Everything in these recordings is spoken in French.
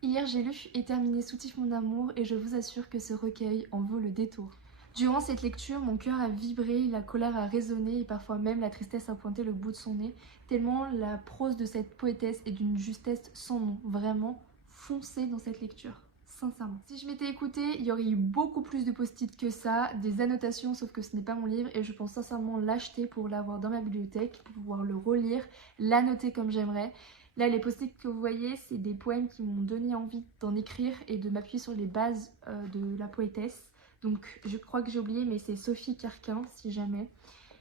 Hier j'ai lu et terminé Soutif mon amour et je vous assure que ce recueil en vaut le détour. Durant cette lecture, mon cœur a vibré, la colère a résonné et parfois même la tristesse a pointé le bout de son nez, tellement la prose de cette poétesse est d'une justesse sans nom. Vraiment, foncez dans cette lecture, sincèrement. Si je m'étais écoutée, il y aurait eu beaucoup plus de post-it que ça, des annotations, sauf que ce n'est pas mon livre et je pense sincèrement l'acheter pour l'avoir dans ma bibliothèque, pour pouvoir le relire, l'annoter comme j'aimerais. Là, les post-it que vous voyez, c'est des poèmes qui m'ont donné envie d'en écrire et de m'appuyer sur les bases de la poétesse. Donc, je crois que j'ai oublié, mais c'est Sophie Carquin, si jamais.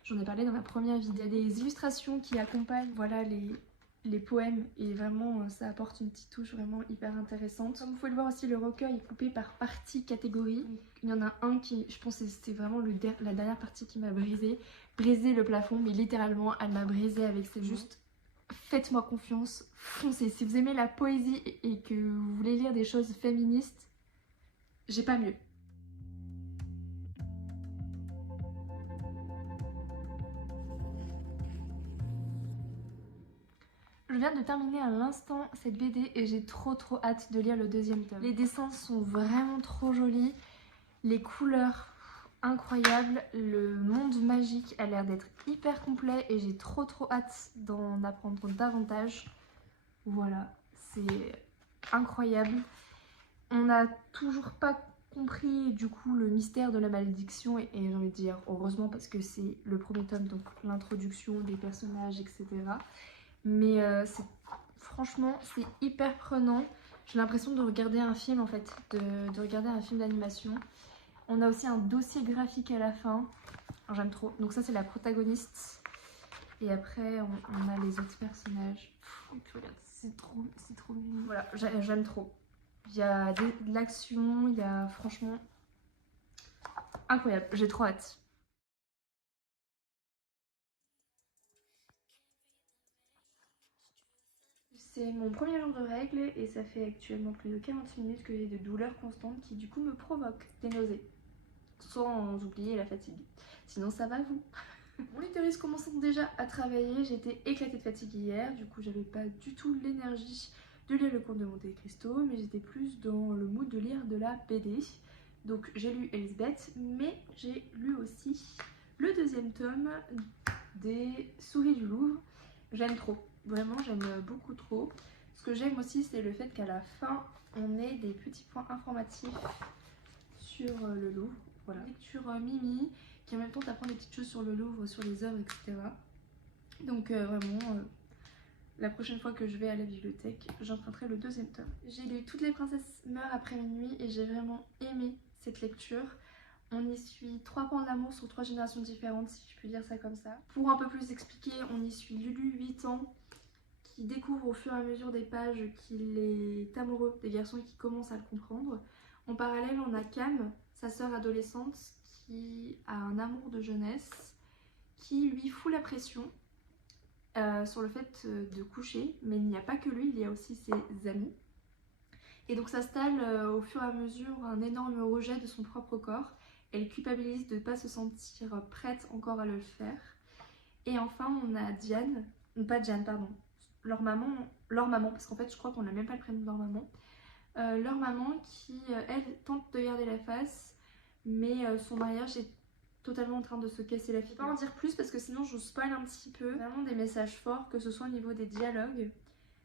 J'en ai parlé dans ma première vidéo. Il y a des illustrations qui accompagnent voilà, les poèmes et vraiment, ça apporte une petite touche vraiment hyper intéressante. Comme vous pouvez le voir aussi, le recueil est coupé par partie catégorie. Il y en a un qui, je pense que c'était vraiment la dernière partie qui m'a brisé le plafond, mais littéralement, elle m'a brisé avec ses juste... Faites-moi confiance, foncez. Si vous aimez la poésie et que vous voulez lire des choses féministes, j'ai pas mieux. Je viens de terminer à l'instant cette BD et j'ai trop hâte de lire le deuxième tome. Les dessins sont vraiment trop jolis, les couleurs incroyables, le monde magique a l'air d'être hyper complet et j'ai trop hâte d'en apprendre davantage. Voilà, c'est incroyable. On n'a toujours pas compris du coup le mystère de la malédiction et j'ai envie de dire heureusement parce que c'est le premier tome, donc l'introduction des personnages, etc. Mais franchement c'est hyper prenant. J'ai l'impression de regarder un film en fait, de regarder un film d'animation. On a aussi un dossier graphique à la fin. J'aime trop. Donc ça c'est la protagoniste. Et après on a les autres personnages. Regarde, c'est trop mignon. Voilà, j'aime trop. Il y a de l'action, il y a franchement incroyable. J'ai trop hâte. C'est mon premier jour de règles et ça fait actuellement plus de 40 minutes que j'ai de douleurs constantes qui du coup me provoquent des nausées. Sans oublier la fatigue. Sinon ça va vous? Mon utérus commençant déjà à travailler, j'étais éclatée de fatigue hier, du coup j'avais pas du tout l'énergie de lire le conte de Monte Cristo, mais j'étais plus dans le mood de lire de la BD. Donc j'ai lu Elisabeth, mais j'ai lu aussi le deuxième tome des Souris du Louvre. J'aime trop, vraiment j'aime beaucoup trop. Ce que j'aime aussi c'est le fait qu'à la fin on ait des petits points informatifs sur le Louvre. Voilà, lecture Mimi, qui en même temps t'apprend des petites choses sur le Louvre, sur les œuvres, etc. Donc vraiment, la prochaine fois que je vais à la bibliothèque, j'emprunterai le deuxième tome. J'ai lu Toutes les princesses meurent après minuit et j'ai vraiment aimé cette lecture. On y suit 3 pans d'amour sur 3 générations différentes, si je puis dire ça comme ça. Pour un peu plus expliquer, on y suit Lulu, 8 ans, qui découvre au fur et à mesure des pages qu'il est amoureux des garçons et qui commence à le comprendre. En parallèle, on a Cam, sa sœur adolescente, qui a un amour de jeunesse, qui lui fout la pression sur le fait de coucher, mais il n'y a pas que lui, il y a aussi ses amis. Et donc s'installe au fur et à mesure un énorme rejet de son propre corps. Elle culpabilise de ne pas se sentir prête encore à le faire. Et enfin, on a Diane, pas Diane, pardon, leur maman, parce qu'en fait, je crois qu'on n'a même pas le prénom de leur maman. Leur maman qui, elle, tente de garder la face, mais son mariage est totalement en train de se casser la figure. Je ne vais pas en dire plus parce que sinon je vous spoil un petit peu. Vraiment des messages forts, que ce soit au niveau des dialogues,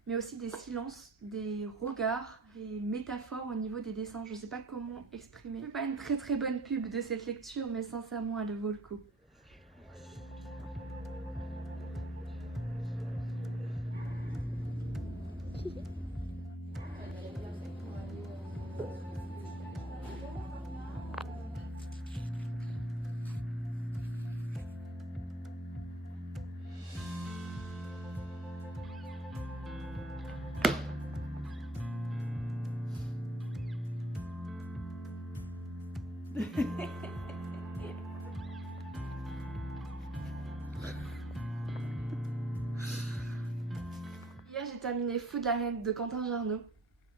mais aussi des silences, des regards, des métaphores au niveau des dessins. Je ne sais pas comment exprimer. Je ne fais pas une très bonne pub de cette lecture, mais sincèrement elle vaut le coup. Hier Hier j'ai terminé Fou de la Reine de Quentin Jarnot.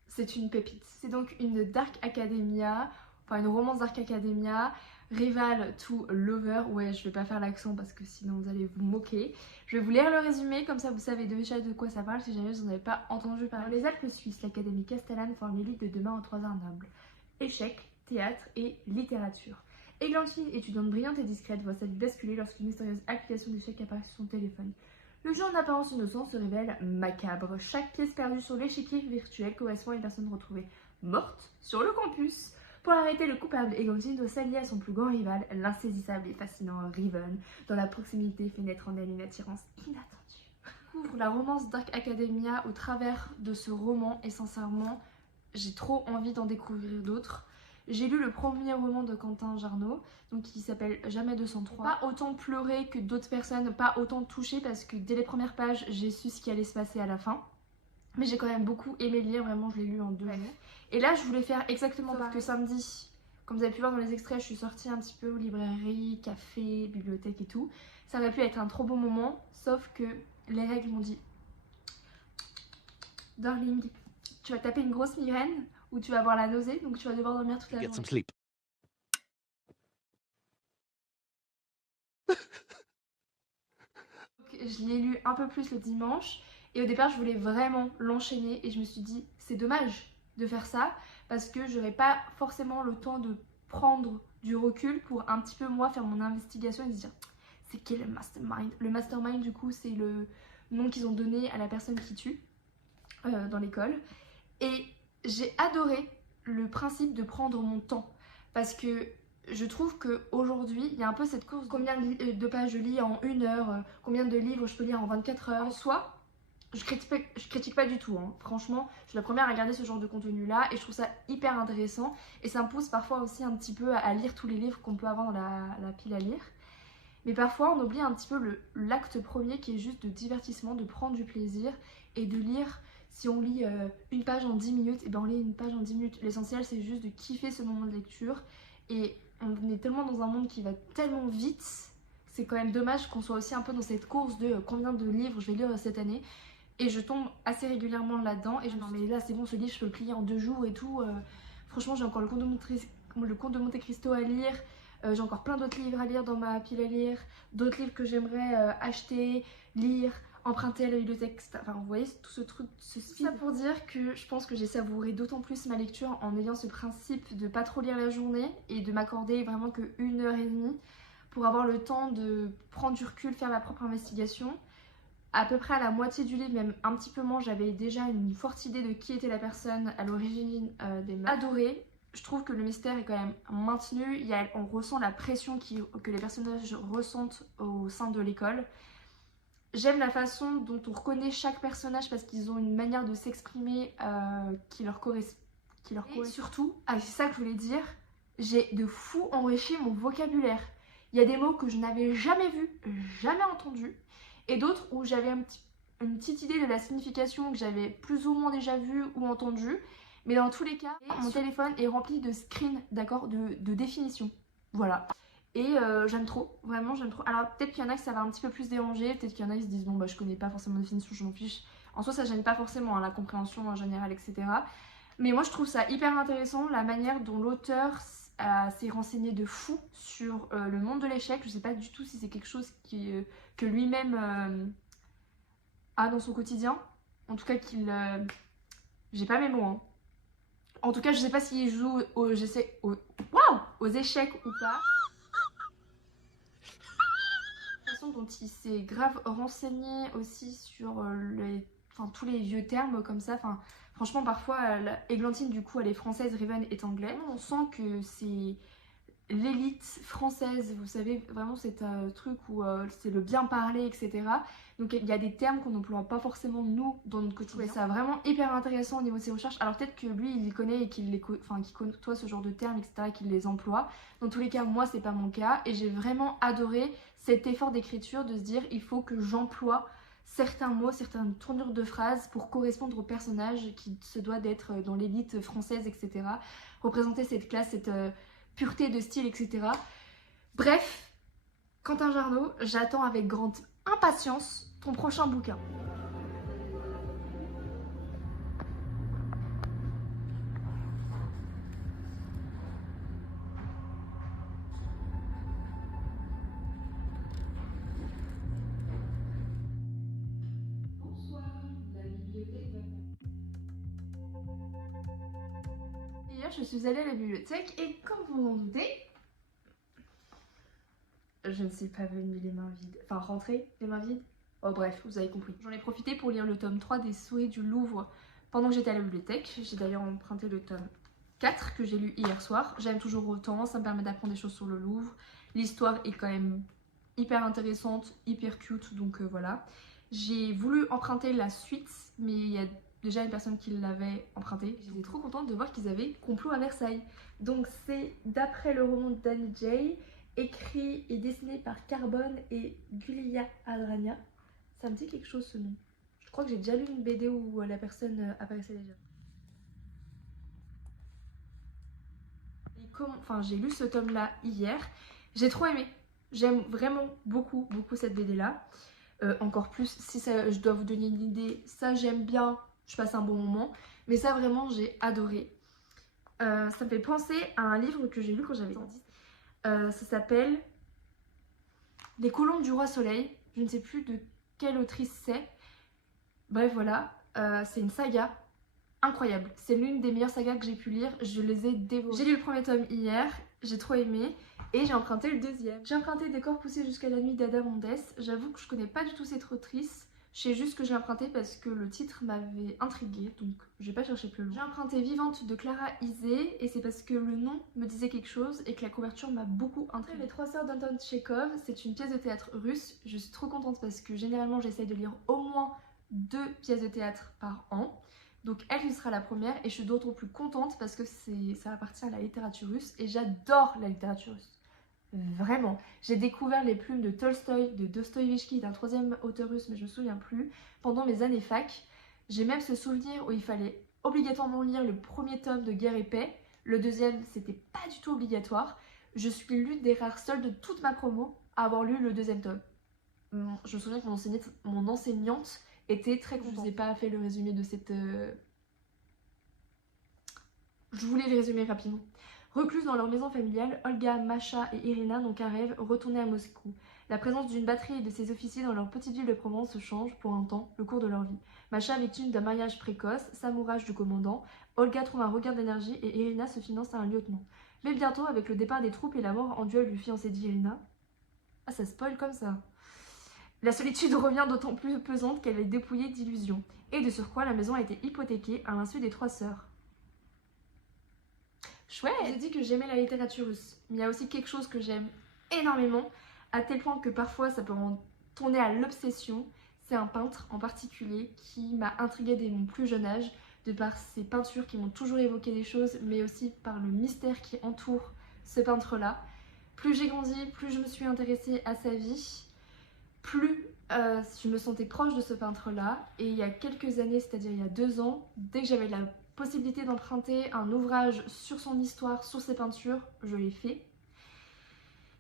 C'est une pépite. C'est donc une Dark Academia, enfin une romance Dark Academia, Rival to Lover. Ouais, je vais pas faire l'accent parce que sinon vous allez vous moquer. Je vais vous lire le résumé, comme ça vous savez déjà de quoi ça parle si jamais vous n'en avez pas entendu parler. Dans les Alpes suisses, l'Académie Castellane forme l'élite de demain en 3 arts nobles: échecs, théâtre et littérature. Églantine, étudiante brillante et discrète, voit sa vie basculer lorsqu'une mystérieuse application d'échecs apparaît sur son téléphone. Le jeu en apparence innocent se révèle macabre. Chaque pièce perdue sur l'échiquier virtuel correspond à une personne retrouvée morte sur le campus. Pour arrêter le coupable, Églantine doit s'allier à son plus grand rival, l'insaisissable et fascinant Riven. Dans la proximité fait naître en elle une attirance inattendue. Découvre la romance Dark Academia au travers de ce roman et sincèrement, j'ai trop envie d'en découvrir d'autres. J'ai lu le premier roman de Quentin Jarnot, donc qui s'appelle Jamais 203. Pas autant pleuré que d'autres personnes, pas autant touchée parce que dès les premières pages, j'ai su ce qui allait se passer à la fin. Mais j'ai quand même beaucoup aimé le lire, vraiment je l'ai lu en 2 années. Et là je voulais faire exactement pareil que samedi. Comme vous avez pu voir dans les extraits, je suis sortie un petit peu aux librairies, cafés, bibliothèques et tout. Ça aurait pu être un trop beau moment, sauf que les règles m'ont dit: Darling, tu vas taper une grosse migraine ou tu vas avoir la nausée, donc tu vas devoir dormir toute la journée. Get some sleep. Je l'ai lu un peu plus le dimanche et au départ je voulais vraiment l'enchaîner et je me suis dit c'est dommage de faire ça parce que j'aurais pas forcément le temps de prendre du recul pour un petit peu moi faire mon investigation et se dire c'est qui le mastermind. Le mastermind du coup c'est le nom qu'ils ont donné à la personne qui tue dans l'école et j'ai adoré le principe de prendre mon temps parce que je trouve qu'aujourd'hui, il y a un peu cette course. Combien de pages je lis en 1 heure, combien de livres je peux lire en 24 heures. Soit, je critique pas du tout. Hein. Franchement, je suis la première à regarder ce genre de contenu-là et je trouve ça hyper intéressant. Et ça me pousse parfois aussi un petit peu à lire tous les livres qu'on peut avoir dans la pile à lire. Mais parfois, on oublie un petit peu l'acte premier qui est juste de divertissement, de prendre du plaisir et de lire. Si on lit une page en 10 minutes, et ben on lit une page en 10 minutes. L'essentiel, c'est juste de kiffer ce moment de lecture. Et on est tellement dans un monde qui va tellement vite, c'est quand même dommage qu'on soit aussi un peu dans cette course de combien de livres je vais lire cette année. Et je tombe assez régulièrement là-dedans et je me dis non mais là c'est bon, ce livre je peux le plier en 2 jours et tout. Franchement j'ai encore le Comte de Monte Cristo à lire, j'ai encore plein d'autres livres à lire dans ma pile à lire, d'autres livres que j'aimerais acheter, lire, emprunter à la bibliothèque, enfin vous voyez tout ce truc, ce speed. Ça pour dire que je pense que j'ai savouré d'autant plus ma lecture en ayant ce principe de pas trop lire la journée et de m'accorder vraiment que 1 heure et demie pour avoir le temps de prendre du recul, faire ma propre investigation. À peu près à la moitié du livre, même un petit peu moins, j'avais déjà une forte idée de qui était la personne à l'origine des meurtres. Adoré. Je trouve que le mystère est quand même maintenu, on ressent la pression que les personnages ressentent au sein de l'école. J'aime la façon dont on reconnaît chaque personnage parce qu'ils ont une manière de s'exprimer qui leur correspond. Et surtout, c'est ça que je voulais dire, j'ai de fou enrichi mon vocabulaire. Il y a des mots que je n'avais jamais vus, jamais entendus, et d'autres où j'avais une petite idée de la signification que j'avais plus ou moins déjà vue ou entendue. Mais dans tous les cas, mon téléphone est rempli de screens, d'accord, de définitions. Voilà. Et j'aime trop, vraiment j'aime trop. Alors peut-être qu'il y en a que ça va un petit peu plus déranger, peut-être qu'il y en a qui se disent bon bah je connais pas forcément la définition, je m'en fiche. En soi ça gêne pas forcément hein, la compréhension en général, etc. Mais moi je trouve ça hyper intéressant la manière dont l'auteur s'est renseigné de fou sur le monde de l'échec. Je sais pas du tout si c'est quelque chose que lui-même a dans son quotidien. En tout cas qu'il... J'ai pas mes mots hein. En tout cas je sais pas s'il joue aux échecs ou pas. Dont il s'est grave renseigné aussi sur tous les vieux termes comme ça. Franchement, parfois, Églantine, du coup, elle est française, Riven est anglais. On sent que c'est l'élite française, vous savez, vraiment c'est un truc où c'est le bien parler, etc. Donc il y a des termes qu'on n'emploie pas forcément nous dans notre quotidien. Ça vraiment hyper intéressant au niveau de ses recherches. Alors peut-être que lui il les connaît et qu'il côtoie ce genre de termes, etc. et qu'il les emploie. Dans tous les cas, moi c'est pas mon cas et j'ai vraiment adoré cet effort d'écriture de se dire il faut que j'emploie certains mots, certaines tournures de phrases pour correspondre au personnage qui se doit d'être dans l'élite française, etc. Représenter cette classe, cette pureté de style, etc. Bref, Quentin Jarnot, j'attends avec grande impatience ton prochain bouquin. je suis allée à la bibliothèque et comme vous vous en doutez, je ne suis pas venue les mains vides. Enfin, rentrer les mains vides. Oh bref, vous avez compris. J'en ai profité pour lire le tome 3 des Souhaits du Louvre pendant que j'étais à la bibliothèque. J'ai d'ailleurs emprunté le tome 4 que j'ai lu hier soir. J'aime toujours autant, ça me permet d'apprendre des choses sur le Louvre. L'histoire est quand même hyper intéressante, hyper cute, donc voilà. J'ai voulu emprunter la suite, mais il y a déjà une personne qui l'avait emprunté. J'étais trop contente de voir qu'ils avaient Complot à Versailles. Donc c'est d'après le roman de Danny J, écrit et dessiné par Carbone et Gulia Adrania. Ça me dit quelque chose ce nom. Je crois que j'ai déjà lu une BD où la personne apparaissait déjà. Enfin, j'ai lu ce tome là hier. J'ai trop aimé. J'aime vraiment beaucoup cette BD là. Encore plus si ça, je dois vous donner une idée, ça j'aime bien, je passe un bon moment. Mais ça vraiment j'ai adoré. Ça me fait penser à un livre que j'ai lu quand j'avais 10. Ça s'appelle Les Colombes du Roi Soleil. Je ne sais plus de quelle autrice c'est. Bref voilà, c'est une saga incroyable. C'est l'une des meilleures sagas que j'ai pu lire. Je les ai dévorées. J'ai lu le premier tome hier, j'ai trop aimé. Et j'ai emprunté le deuxième. J'ai emprunté Des corps poussés jusqu'à la nuit d'Ada Mondes. J'avoue que je connais pas du tout cette autrice. Je sais juste que j'ai emprunté parce que le titre m'avait intriguée, donc j'ai pas cherché plus loin. J'ai emprunté Vivante de Clara Isé et c'est parce que le nom me disait quelque chose et que la couverture m'a beaucoup intriguée. Les Trois sœurs d'Anton Tchekhov, c'est une pièce de théâtre russe. Je suis trop contente parce que généralement j'essaye de lire au moins 2 pièces de théâtre par an. Donc elle sera la première et je suis d'autant plus contente parce que ça appartient à la littérature russe et j'adore la littérature russe. Vraiment, j'ai découvert les plumes de Tolstoï, de Dostoïevski, d'un troisième auteur russe, mais je me souviens plus, pendant mes années fac. J'ai même ce souvenir où il fallait obligatoirement lire le premier tome de Guerre et Paix. Le deuxième, c'était pas du tout obligatoire. Je suis l'une des rares seules de toute ma promo à avoir lu le deuxième tome. Je me souviens que mon enseignante était très contente. Je vous ai pas fait le résumé de cette... Je voulais le résumer rapidement. Recluses dans leur maison familiale, Olga, Masha et Irina n'ont qu'un rêve, retourner à Moscou. La présence d'une batterie et de ses officiers dans leur petite ville de Provence change, pour un temps, le cours de leur vie. Masha, victime d'un mariage précoce, s'amourage du commandant, Olga trouve un regard d'énergie et Irina se finance à un lieutenant. Mais bientôt, avec le départ des troupes et la mort en duel du fiancé d'Irina... Ah, ça spoil comme ça. La solitude revient d'autant plus pesante qu'elle est dépouillée d'illusions. Et de surcroît, la maison a été hypothéquée à l'insu des 3 sœurs. Chouette! J'ai dit que j'aimais la littérature russe, mais il y a aussi quelque chose que j'aime énormément, à tel point que parfois ça peut en tourner à l'obsession. C'est un peintre en particulier qui m'a intriguée dès mon plus jeune âge, de par ses peintures qui m'ont toujours évoqué des choses, mais aussi par le mystère qui entoure ce peintre-là. Plus j'ai grandi, plus je me suis intéressée à sa vie, plus je me sentais proche de ce peintre-là. Et il y a quelques années, c'est-à-dire il y a 2 ans, dès que j'avais la possibilité d'emprunter un ouvrage sur son histoire, sur ses peintures, je l'ai fait.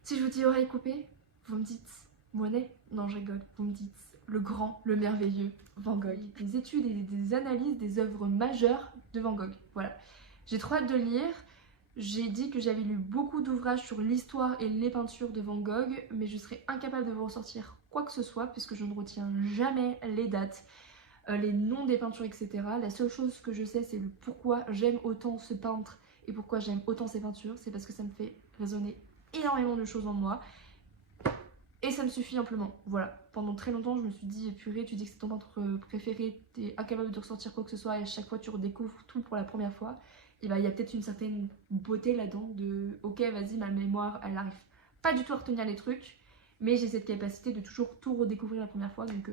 Si je vous dis oreille coupée, vous me dites Monet? Non, je rigole. Vous me dites le grand, le merveilleux Van Gogh. Des études et des analyses des œuvres majeures de Van Gogh. Voilà. J'ai trop hâte de lire. J'ai dit que j'avais lu beaucoup d'ouvrages sur l'histoire et les peintures de Van Gogh, mais je serais incapable de vous ressortir quoi que ce soit puisque je ne retiens jamais les dates, les noms des peintures, etc. La seule chose que je sais, c'est le pourquoi j'aime autant ce peintre et pourquoi j'aime autant ses peintures. C'est parce que ça me fait résonner énormément de choses en moi. Et ça me suffit amplement. Voilà. Pendant très longtemps, je me suis dit, purée, tu dis que c'est ton peintre préféré, t'es incapable de ressortir quoi que ce soit et à chaque fois tu redécouvres tout pour la première fois. Et bah, il y a peut-être une certaine beauté là-dedans de ok, vas-y, ma mémoire, elle arrive pas du tout à retenir les trucs, mais j'ai cette capacité de toujours tout redécouvrir la première fois, donc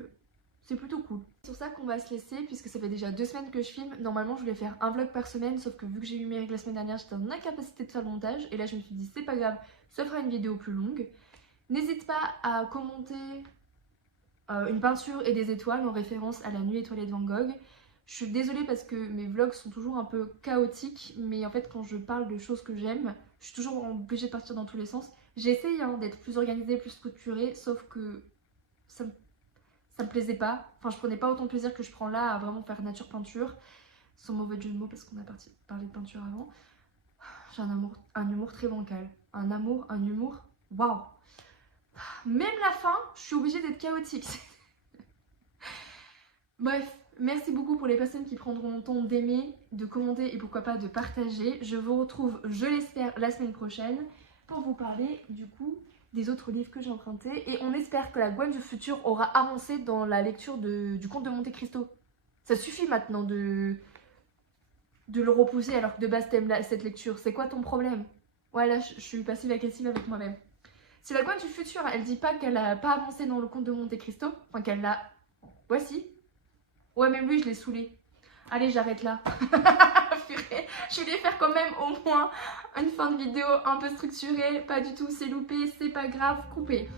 c'est plutôt cool. C'est sur ça qu'on va se laisser, puisque ça fait déjà 2 semaines que je filme. Normalement, je voulais faire un vlog par semaine, sauf que vu que j'ai eu mes règles la semaine dernière, j'étais en incapacité de faire le montage. Et là, je me suis dit, c'est pas grave, ça fera une vidéo plus longue. N'hésite pas à commenter une peinture et des étoiles en référence à la nuit étoilée de Van Gogh. Je suis désolée parce que mes vlogs sont toujours un peu chaotiques, mais en fait, quand je parle de choses que j'aime, je suis toujours obligée de partir dans tous les sens. J'essaye d'être plus organisée, plus structurée, sauf que ça me plaisait pas. Enfin, je prenais pas autant de plaisir que je prends là à vraiment faire nature peinture. Sans mauvais jeu de mots parce qu'on a parlé de peinture avant. J'ai un humour très bancal. Un humour, waouh. Même la fin, je suis obligée d'être chaotique. Bref, Merci beaucoup pour les personnes qui prendront le temps d'aimer, de commenter et pourquoi pas de partager. Je vous retrouve, je l'espère, la semaine prochaine pour vous parler du coup des autres livres que j'ai empruntés. Et on espère que la Gwen du futur aura avancé dans la lecture du Comte de Monte Cristo. Ça suffit maintenant de le repousser alors que de base t'aimes cette lecture. C'est quoi ton problème? Voilà, je suis passive-agressive avec moi-même. Si la Gwen du futur, elle dit pas qu'elle a pas avancé dans le Comte de Monte Cristo, enfin qu'elle l'a... Voici. Ouais, même lui, je l'ai saoulé. Allez, j'arrête là. Je vais faire quand même au moins une fin de vidéo un peu structurée. Pas du tout, c'est loupé, c'est pas grave, coupé.